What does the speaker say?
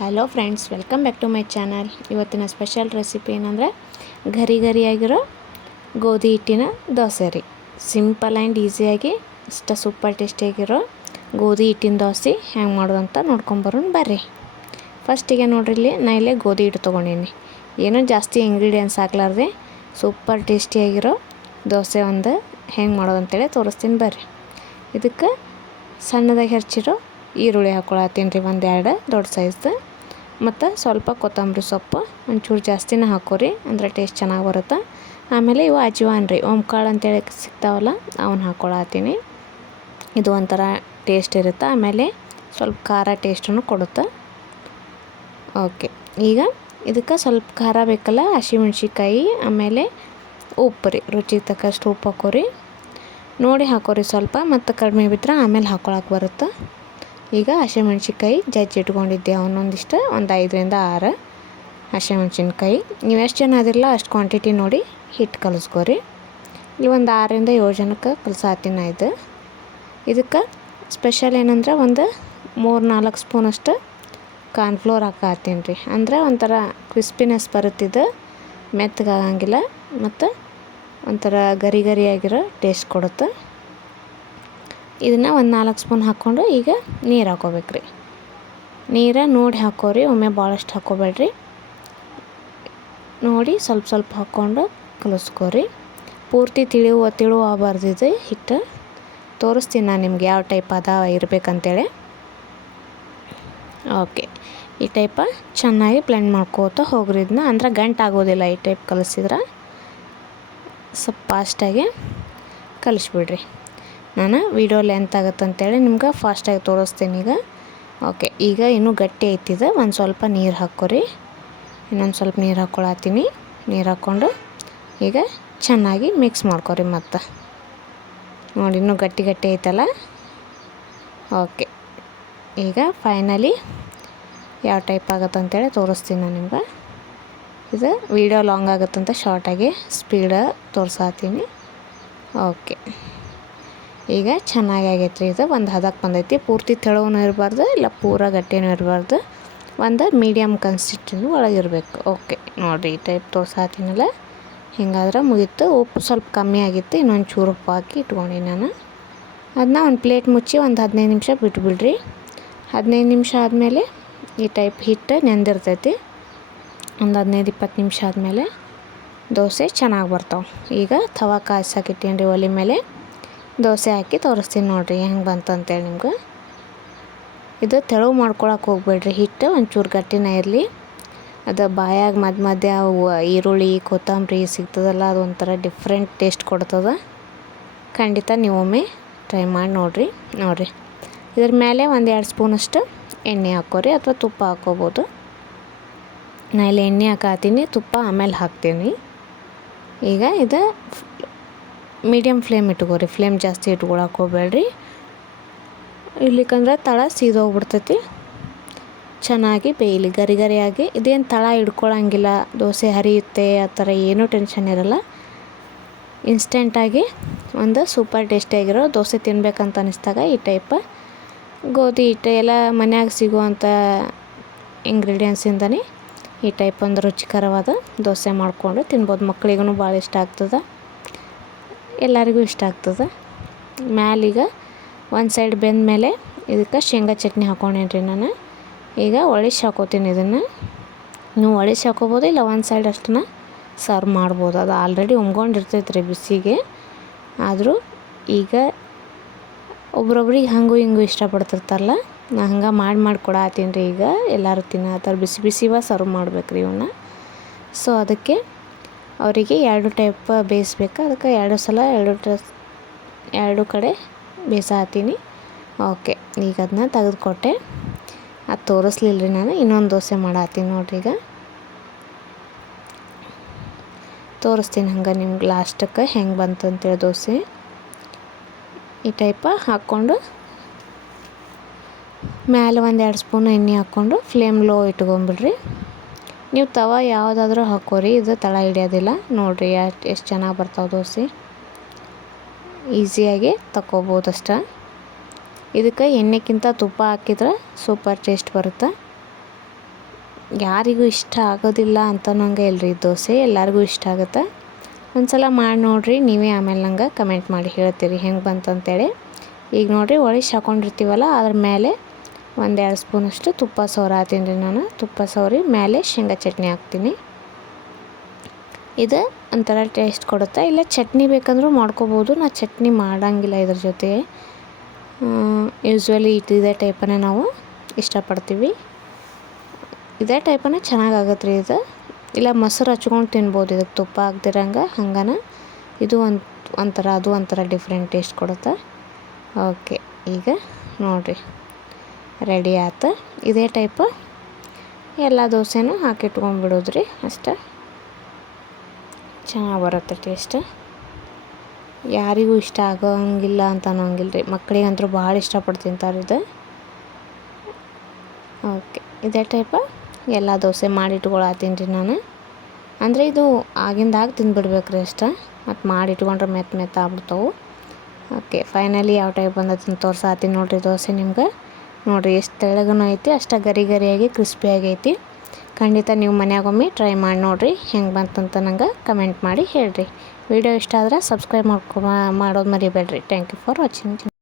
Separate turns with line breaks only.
Hello friends welcome back to my channel ಇವತ್ತಿನ special recipe ಏನಂದರೆ ಗರಿ ಗರಿಯಾಗಿರೋ ಗೋಧಿ ಹಿಟ್ಟಿನ ದೋಸೆ ರೀ. ಸಿಂಪಲ್ ಆ್ಯಂಡ್ ಈಸಿಯಾಗಿ ಇಷ್ಟ ಸೂಪರ್ ಟೇಸ್ಟಿಯಾಗಿರೋ ಗೋಧಿ ಹಿಟ್ಟಿನ ದೋಸೆ ಹೆಂಗೆ ಮಾಡೋದು ಅಂತ ನೋಡ್ಕೊಂಬರೋಣ ಬರ್ರಿ. ಫಸ್ಟಿಗೆ ನೋಡ್ರಿ ಇಲ್ಲಿ ನಾ ಇಲ್ಲೇ ಗೋಧಿ ಹಿಟ್ಟು ತೊಗೊಂಡೀನಿ. ಏನೂ ಜಾಸ್ತಿ ಇಂಗ್ರೀಡಿಯೆಂಟ್ಸ್ ಹಾಕ್ಲಾರ್ದೆ ಸೂಪರ್ ಟೇಸ್ಟಿಯಾಗಿರೋ ದೋಸೆ ಒಂದು ಹೆಂಗೆ ಮಾಡೋದು ಅಂತೇಳಿ ತೋರಿಸ್ತೀನಿ ಬರ್ರಿ. ಇದಕ್ಕೆ ಸಣ್ಣದಾಗಿ ಹೆಚ್ಚಿರೋ ಈರುಳ್ಳಿ ಹಾಕ್ಕೊಳತ್ತೀನಿ ರೀ ಒಂದು ಎರಡು ದೊಡ್ಡ ಸೈಜ್ದು ಮತ್ತು ಸ್ವಲ್ಪ ಕೊತ್ತಂಬರಿ ಸೊಪ್ಪು ಒಂಚೂರು ಜಾಸ್ತಿನೇ ಹಾಕೋರಿ ಅಂದರೆ ಟೇಸ್ಟ್ ಚೆನ್ನಾಗಿ ಬರುತ್ತೆ. ಆಮೇಲೆ ಇವು ಅಜ್ವಾನ್ ರೀ, ಓಂಕಾಳು ಅಂತೇಳಿ ಸಿಗ್ತಾವಲ್ಲ ಅವನ್ನ ಹಾಕ್ಕೊಳತ್ತೀನಿ ಇದು ಒಂಥರ ಟೇಸ್ಟ್ ಇರುತ್ತೆ. ಆಮೇಲೆ ಸ್ವಲ್ಪ ಖಾರ ಟೇಸ್ಟನ್ನು ಕೊಡುತ್ತೆ. ಓಕೆ, ಈಗ ಇದಕ್ಕೆ ಸ್ವಲ್ಪ ಖಾರ ಬೇಕಲ್ಲ ಹಸಿಮೆಣ್ಸಿಕಾಯಿ ಆಮೇಲೆ ಉಪ್ಪು ರೀ, ರುಚಿಗೆ ತಕ್ಕಷ್ಟು ಉಪ್ಪು ಹಾಕೋರಿ. ನೋಡಿ ಹಾಕೋರಿ ಸ್ವಲ್ಪ, ಮತ್ತು ಕಡಿಮೆ ಬಿದ್ದರೆ ಆಮೇಲೆ ಹಾಕೊಳಕ್ಕೆ ಬರುತ್ತೆ. ಈಗ ಹಸಿಮೆಣ್ಸಿನ್ಕಾಯಿ ಜಜ್ಜಿ ಇಟ್ಕೊಂಡಿದ್ದೆ. ಅವನೊಂದಿಷ್ಟು ಒಂದು ಐದರಿಂದ ಆರು ಹಸಿಮೆಣ್ಸಿನ್ಕಾಯಿ. ನೀವು ಎಷ್ಟು ಜನ ಅದಿರಲ್ಲ ಅಷ್ಟು ಕ್ವಾಂಟಿಟಿ ನೋಡಿ ಹಿಟ್ಟು ಕಲಿಸ್ಕೊರಿ. ಈ ಒಂದು ಆರರಿಂದ ಏಳು ಜನಕ್ಕೆ ಕಲಸಾತಿನ ಇದು. ಇದಕ್ಕೆ ಸ್ಪೆಷಲ್ ಏನಂದ್ರೆ ಒಂದು ಮೂರು ನಾಲ್ಕು ಸ್ಪೂನಷ್ಟು ಕಾರ್ನ್ಫ್ಲೋರ್ ಹಾಕಾತೀನಿ ರೀ ಅಂದ್ರೆ ಒಂಥರ ಕ್ರಿಸ್ಪಿನೆಸ್ ಬರುತ್ತಿದ್ದು ಮೆತ್ತಗಾಗಂಗಿಲ್ಲ ಮತ್ತು ಒಂಥರ ಗರಿ ಗರಿಯಾಗಿರೋ ಟೇಸ್ಟ್ ಕೊಡುತ್ತೆ. ಇದನ್ನು ಒಂದು ನಾಲ್ಕು ಸ್ಪೂನ್ ಹಾಕ್ಕೊಂಡು ಈಗ ನೀರು ಹಾಕೋಬೇಕು ರೀ ನೀರು ನೋಡಿ ಹಾಕೋರಿ, ಒಮ್ಮೆ ಭಾಳಷ್ಟು ಹಾಕೋಬೇಡ್ರಿ. ನೋಡಿ ಸ್ವಲ್ಪ ಸ್ವಲ್ಪ ಹಾಕ್ಕೊಂಡು ಕಲಿಸ್ಕೋರಿ. ಪೂರ್ತಿ ತಿಳಿಯುವ, ತಿಳುವ ಆಗಬಾರ್ದಿದೆ ಹಿಟ್ಟು. ತೋರಿಸ್ತೀನಿ ನಾನು ನಿಮ್ಗೆ ಯಾವ ಟೈಪ್ ಅದ, ಇರಬೇಕಂತೇಳಿ. ಓಕೆ, ಈ ಟೈಪ ಚೆನ್ನಾಗಿ ಬ್ಲೆಂಡ್ ಮಾಡ್ಕೋತ ಹೋಗ್ರಿ ಇದನ್ನ ಅಂದ್ರೆ ಗಂಟಾಗೋದಿಲ್ಲ ಈ ಟೈಪ್ ಕಲಿಸಿದ್ರೆ. ಸ್ವಲ್ಪ ಫಾಸ್ಟಾಗಿ ಕಲಿಸ್ಬಿಡ್ರಿ. ನಾನು ವೀಡಿಯೋ ಲೆಂತ್ ಆಗುತ್ತೆ ಅಂತೇಳಿ ನಿಮ್ಗೆ ಫಾಸ್ಟಾಗಿ ತೋರಿಸ್ತೀನಿ ಈಗ. ಓಕೆ ಈಗ ಇನ್ನೂ ಗಟ್ಟಿ ಐತಿದೆ. ಒಂದು ಸ್ವಲ್ಪ ನೀರು ಹಾಕೋರಿ ಇನ್ನೊಂದು ಸ್ವಲ್ಪ ನೀರು ಹಾಕ್ಕೊಳತ್ತೀನಿ ನೀರು ಹಾಕ್ಕೊಂಡು ಈಗ ಚೆನ್ನಾಗಿ ಮಿಕ್ಸ್ ಮಾಡ್ಕೊರಿ ಮತ್ತು. ನೋಡಿ, ಇನ್ನೂ ಗಟ್ಟಿ ಗಟ್ಟಿ ಐತಲ್ಲ? ಓಕೆ ಈಗ ಫೈನಲಿ ಯಾವ ಟೈಪ್ ಆಗುತ್ತೆ ಅಂತೇಳಿ ತೋರಿಸ್ತೀನಿ ನಾನು ನಿಮ್ಗೆ. ಇದು ವೀಡಿಯೋ ಲಾಂಗ್ ಆಗುತ್ತಂತ ಶಾರ್ಟಾಗಿ ಸ್ಪೀಡ ತೋರಿಸ್ತೀನಿ. ಓಕೆ ಈಗ ಚೆನ್ನಾಗಿ ಆಗೈತೆ ರೀ ಇದು. ಒಂದು ಹದಕ್ಕೆ ಬಂದೈತಿ. ಪೂರ್ತಿ ತೆಳುವೂ ಇರಬಾರ್ದು, ಇಲ್ಲ ಪೂರ ಗಟ್ಟಿನೂ ಇರಬಾರ್ದು. ಒಂದು ಮೀಡಿಯಮ್ ಕನ್ಸಿಸ್ಟೆನ್ಸಿ ಒಳಗಿರಬೇಕು. ಓಕೆ ನೋಡಿರಿ ಈ ಟೈಪ್ ತೋರ್ಸಾತೀನಲ್ಲ. ಹಿಂಗಾದ್ರೆ ಮುಗೀತು. ಉಪ್ಪು ಸ್ವಲ್ಪ ಕಮ್ಮಿ ಆಗಿತ್ತು ಇನ್ನೊಂದು ಚೂರು ಉಪ್ಪು ಹಾಕಿ ಇಟ್ಕೊಂಡಿನಿ ನಾನು. ಅದನ್ನ ಒಂದು ಪ್ಲೇಟ್ ಮುಚ್ಚಿ ಒಂದು ಹದಿನೈದು ನಿಮಿಷ ಬಿಟ್ಬಿಡ್ರಿ. ಹದಿನೈದು ನಿಮಿಷ ಆದಮೇಲೆ ಈ ಟೈಪ್ ಹಿಟ್ಟು ನೆಂದಿರ್ತೈತಿ. ಒಂದು ಹದಿನೈದು ಇಪ್ಪತ್ತು ನಿಮಿಷ ಆದಮೇಲೆ ದೋಸೆ ಚೆನ್ನಾಗಿ ಬರ್ತಾವೆ. ಈಗ ತವಾ ಕಾಯ್ಸಕ್ಕಿಟ್ಟೀನಿ ರೀ ಒಲೆ ಮೇಲೆ. ದೋಸೆ ಹಾಕಿ ತೋರಿಸ್ತೀನಿ ನೋಡಿರಿ ಹೆಂಗೆ ಬಂತು ಅಂತೇಳಿ ನಿಮ್ಗೆ. ಇದು ತೆಳು ಮಾಡ್ಕೊಳಕ್ಕೆ ಹೋಗ್ಬೇಡ್ರಿ. ಹಿಟ್ಟು ಒಂಚೂರು ಗಟ್ಟಿನ ಇರಲಿ. ಅದು ಬಾಯಾಗ ಮಧ್ಯ ಮಧ್ಯ ಈರುಳ್ಳಿ, ಕೊತ್ತಂಬರಿ ಸಿಗ್ತದಲ್ಲ, ಅದು ಒಂಥರ ಡಿಫ್ರೆಂಟ್ ಟೇಸ್ಟ್ ಕೊಡ್ತದೆ. ಖಂಡಿತ ನೀವೊಮ್ಮೆ ಟ್ರೈ ಮಾಡಿ ನೋಡಿರಿ. ನೋಡಿರಿ. ಇದ್ರ ಮೇಲೆ ಒಂದು ಎರಡು ಸ್ಪೂನಷ್ಟು ಎಣ್ಣೆ ಹಾಕೋರಿ ಅಥವಾ ತುಪ್ಪ ಹಾಕೋಬೋದು ನಾ ಇಲ್ಲಿ ಎಣ್ಣೆ ಹಾಕಾತೀನಿ ತುಪ್ಪ ಆಮೇಲೆ ಹಾಕ್ತೀನಿ. ಈಗ ಇದು ಮೀಡಿಯಮ್ ಫ್ಲೇಮ್ ಇಟ್ಕೋರಿ, ಫ್ಲೇಮ್ ಜಾಸ್ತಿ ಇಟ್ಕೊಳಕ್ಕೆ ಹೋಗ್ಬೇಡ್ರಿ. ಇಲ್ಲಿಕಂದ್ರೆ ತಳ ಸೀದೋಗ್ಬಿಡ್ತೈತಿ. ಚೆನ್ನಾಗಿ ಬೇಯಲಿ, ಗರಿ ಗರಿಯಾಗಿ. ಇದೇನು ತಳ ಹಿಡ್ಕೊಳಂಗಿಲ್ಲ ದೋಸೆ ಹರಿಯುತ್ತೆ, ಆ ಥರ ಏನೂ ಟೆನ್ಷನ್ ಇರಲ್ಲ. ಇನ್ಸ್ಟೆಂಟಾಗಿ ಒಂದು ಸೂಪರ್ ಟೇಸ್ಟಿಯಾಗಿರೋ ದೋಸೆ ತಿನ್ಬೇಕಂತ ಅನ್ನಿಸ್ದಾಗ ಈ ಟೈಪ್ ಗೋಧಿ ಹಿಟ್ಟು ಎಲ್ಲ ಮನ್ಯಾಗ ಸಿಗುವಂಥ ಇಂಗ್ರೀಡಿಯೆಂಟ್ಸಿಂದನೇ ಈ ಟೈಪ್ ಒಂದು ರುಚಿಕರವಾದ ದೋಸೆ ಮಾಡಿಕೊಂಡು ತಿನ್ಬೋದು. ಮಕ್ಕಳಿಗೂ ಭಾಳ ಇಷ್ಟ ಆಗ್ತದೆ. ಎಲ್ಲರಿಗೂ ಇಷ್ಟ ಆಗ್ತದೆ. ಮ್ಯಾಲೀಗ ಒಂದು ಸೈಡ್ ಬೆಂದ ಮೇಲೆ ಇದಕ್ಕೆ ಶೇಂಗಾ ಚಟ್ನಿ ಹಾಕೊಂಡೇನ್ರಿ ನಾನು. ಈಗ ಒಳಿಸಿ ಹಾಕೋತೀನಿ ಇದನ್ನು. ನೀವು ಒಳಿಸಿ ಹಾಕೋಬೋದು ಇಲ್ಲ ಒಂದು ಸೈಡ್ ಅಷ್ಟನ್ನ ಸರ್ವ್ ಮಾಡ್ಬೋದು. ಅದು ಆಲ್ರೆಡಿ ಉಮ್ಕೊಂಡಿರ್ತೈತೆ ರೀ ಬಿಸಿಗೆ. ಆದರೂ ಈಗ ಒಬ್ರೊಬ್ರಿಗೆ ಹಂಗು ಹಿಂಗೂ ಇಷ್ಟಪಡ್ತಿರ್ತಾರಲ್ಲ ನಾ ಹಂಗೆ ಮಾಡಿ ಮಾಡಿ ಕೊಡಾತೀನಿ ರೀ ಈಗ. ಎಲ್ಲರೂ ತಿನ್ನತ್ತಾರ ಬಿಸಿ ಬಿಸಿವ ಸರ್ವ್ ಮಾಡ್ಬೇಕು ರೀ ಇವನ್ನ ಸೊ ಅದಕ್ಕೆ ಅವರಿಗೆ ಎರಡು ಟೈಪ್ ಬೇಯಿಸ್ಬೇಕು ಅದಕ್ಕೆ ಎರಡು ಸಲ ಎರಡು ಡ್ರೆಸ್ ಎರಡು ಕಡೆ ಬೇಯಿಸಾತೀನಿ ಓಕೆ, ಈಗ ಅದನ್ನ ತೆಗೆದುಕೊಟ್ಟೆ. ಅದು ತೋರಿಸ್ಲಿಲ್ಲ ರೀ ನಾನು, ಇನ್ನೊಂದು ದೋಸೆ ಮಾಡತ್ತೀನಿ ನೋಡ್ರಿ ಈಗ. ತೋರಿಸ್ತೀನಿ ಹಂಗೆ ನಿಮ್ಗೆ ಲಾಸ್ಟಕ್ಕೆ ಹೆಂಗೆ ಬಂತು ಅಂತೇಳಿ ದೋಸೆ. ಈ ಟೈಪ ಹಾಕ್ಕೊಂಡು ಮೇಲೆ ಒಂದು ಎರಡು ಸ್ಪೂನ್ ಎಣ್ಣೆ ಹಾಕ್ಕೊಂಡು ಫ್ಲೇಮ್ ಲೋ ಇಟ್ಕೊಂಬಿಡ್ರಿ. ನೀವು ತವ ಯಾವುದಾದ್ರೂ ಹಾಕೋರಿ ಇದು ತಳ ಹಿಡಿಯೋದಿಲ್ಲ. ನೋಡಿರಿ ಎಷ್ಟು ಚೆನ್ನಾಗಿ ಬರ್ತಾವೆ ದೋಸೆ ಈಸಿಯಾಗಿ ತಗೋಬೋದು ಅಷ್ಟ ಇದಕ್ಕೆ ಎಣ್ಣೆಕ್ಕಿಂತ ತುಪ್ಪ ಹಾಕಿದ್ರೆ ಸೂಪರ್ ಟೇಸ್ಟ್ ಬರುತ್ತೆ. ಯಾರಿಗೂ ಇಷ್ಟ ಆಗೋದಿಲ್ಲ ಅಂತ ನಂಗೆ ಇಲ್ರಿ ದೋಸೆ, ಎಲ್ಲರಿಗೂ ಇಷ್ಟ ಆಗುತ್ತೆ. ಒಂದ್ಸಲ ಮಾಡಿ ನೋಡಿರಿ, ನೀವೇ ಆಮೇಲೆ ನಂಗೆ ಕಮೆಂಟ್ ಮಾಡಿ ಹೇಳ್ತೀರಿ ಹೆಂಗೆ ಬಂತಂತೇಳಿ. ಈಗ ನೋಡಿರಿ ಒಳಿಶ್ ಹಾಕೊಂಡಿರ್ತೀವಲ್ಲ ಅದ್ರ ಮೇಲೆ ಒಂದೆರಡು ಸ್ಪೂನಷ್ಟು ತುಪ್ಪ ಸೌರ ಹಾಕ್ತೀನಿ ರೀ ನಾನು. ತುಪ್ಪ ಸೌರಿ, ಮೇಲೆ ಶೇಂಗಾ ಚಟ್ನಿ ಹಾಕ್ತೀನಿ. ಇದು ಒಂಥರ ಟೇಸ್ಟ್ ಕೊಡುತ್ತೆ? ಇಲ್ಲ ಚಟ್ನಿ ಬೇಕಂದರೂ ಮಾಡ್ಕೋಬೋದು. ನಾ ಚಟ್ನಿ ಮಾಡೋಂಗಿಲ್ಲ ಇದ್ರ ಜೊತೆ. ಯೂಸ್ವಲಿ ಇದೇ ಟೈಪನ್ನೇ ನಾವು ಇಷ್ಟಪಡ್ತೀವಿ. ಇದೇ ಟೈಪನ್ನೇ ಚೆನ್ನಾಗಾಗತ್ತೆ ರೀ ಇದು. ಇಲ್ಲ ಮೊಸರು ಹಚ್ಕೊಂಡು ತಿನ್ಬೋದು ಇದಕ್ಕೆ ತುಪ್ಪ ಹಾಕ್ದಿರಂಗೆ ಹಂಗನ. ಇದು ಒಂದು, ಒಂಥರ, ಅದು ಒಂಥರ ಡಿಫ್ರೆಂಟ್ ಟೇಸ್ಟ್ ಕೊಡುತ್ತೆ? ಓಕೆ ಈಗ ನೋಡಿರಿ. ರೆಡಿ ಆಯ್ತು ಇದೇ ಟೈಪ್ ಎಲ್ಲ ದೋಸೆನೂ ಹಾಕಿಟ್ಕೊಂಡ್ಬಿಡೋದ್ರಿ ಅಷ್ಟೇ. ಚೆನ್ನಾಗಿ ಬರುತ್ತೆ ಟೇಸ್ಟ್. ಯಾರಿಗೂ ಇಷ್ಟ ಆಗೋಂಗಿಲ್ಲ ಅಂತ ಅನ್ನೋಂಗಿಲ್ಲ ರೀ ಮಕ್ಕಳಿಗಂತೂ ಭಾಳ ಇಷ್ಟಪಟ್ಟು ತಿಂತಾರೆ ಇದು. ಓಕೆ, ಇದೇ ಟೈಪ ಎಲ್ಲ ದೋಸೆ ಮಾಡಿ ಇಟ್ಕೊಳತ್ತೀನಿ ರೀ ನಾನು. ಅಂದರೆ ಇದು ಆಗಿಂದಾಗ ತಿಂದ್ಬಿಡ್ಬೇಕು ರೀ ಅಷ್ಟೇ. ಮತ್ತು ಮಾಡಿ ಇಟ್ಕೊಂಡ್ರೆ ಮೆತ್ತ ಮೆತ್ತ ಆಗ್ಬಿಡ್ತಾವೆ. ಓಕೆ, ಫೈನಲಿ ಯಾವ ಟೈಪ್ ಬಂದ ತೋರ್ಸಾತೀನಿ ನೋಡಿರಿ ದೋಸೆ ನಿಮ್ಗೆ. ನೋಡಿರಿ ಎಷ್ಟು ತೆಳಗೂ ಐತಿ, ಅಷ್ಟು ಗರಿ ಗರಿಯಾಗಿ ಕ್ರಿಸ್ಪಿಯಾಗಿ ಐತಿ. ಖಂಡಿತ ನೀವು ಮನ್ಯಾಗೊಮ್ಮೆ ಟ್ರೈ ಮಾಡಿ ನೋಡಿರಿ, ಹೆಂಗೆ ಬಂತಂತ ನಂಗೆ ಕಮೆಂಟ್ ಮಾಡಿ ಹೇಳಿರಿ. ವಿಡಿಯೋ ಇಷ್ಟ ಆದ್ರೆ ಸಬ್ಸ್ಕ್ರೈಬ್ ಮಾಡ್ಕೊ ಮಾಡೋದು ಮರಿಬೇಡ್ರಿ. Thank you for watching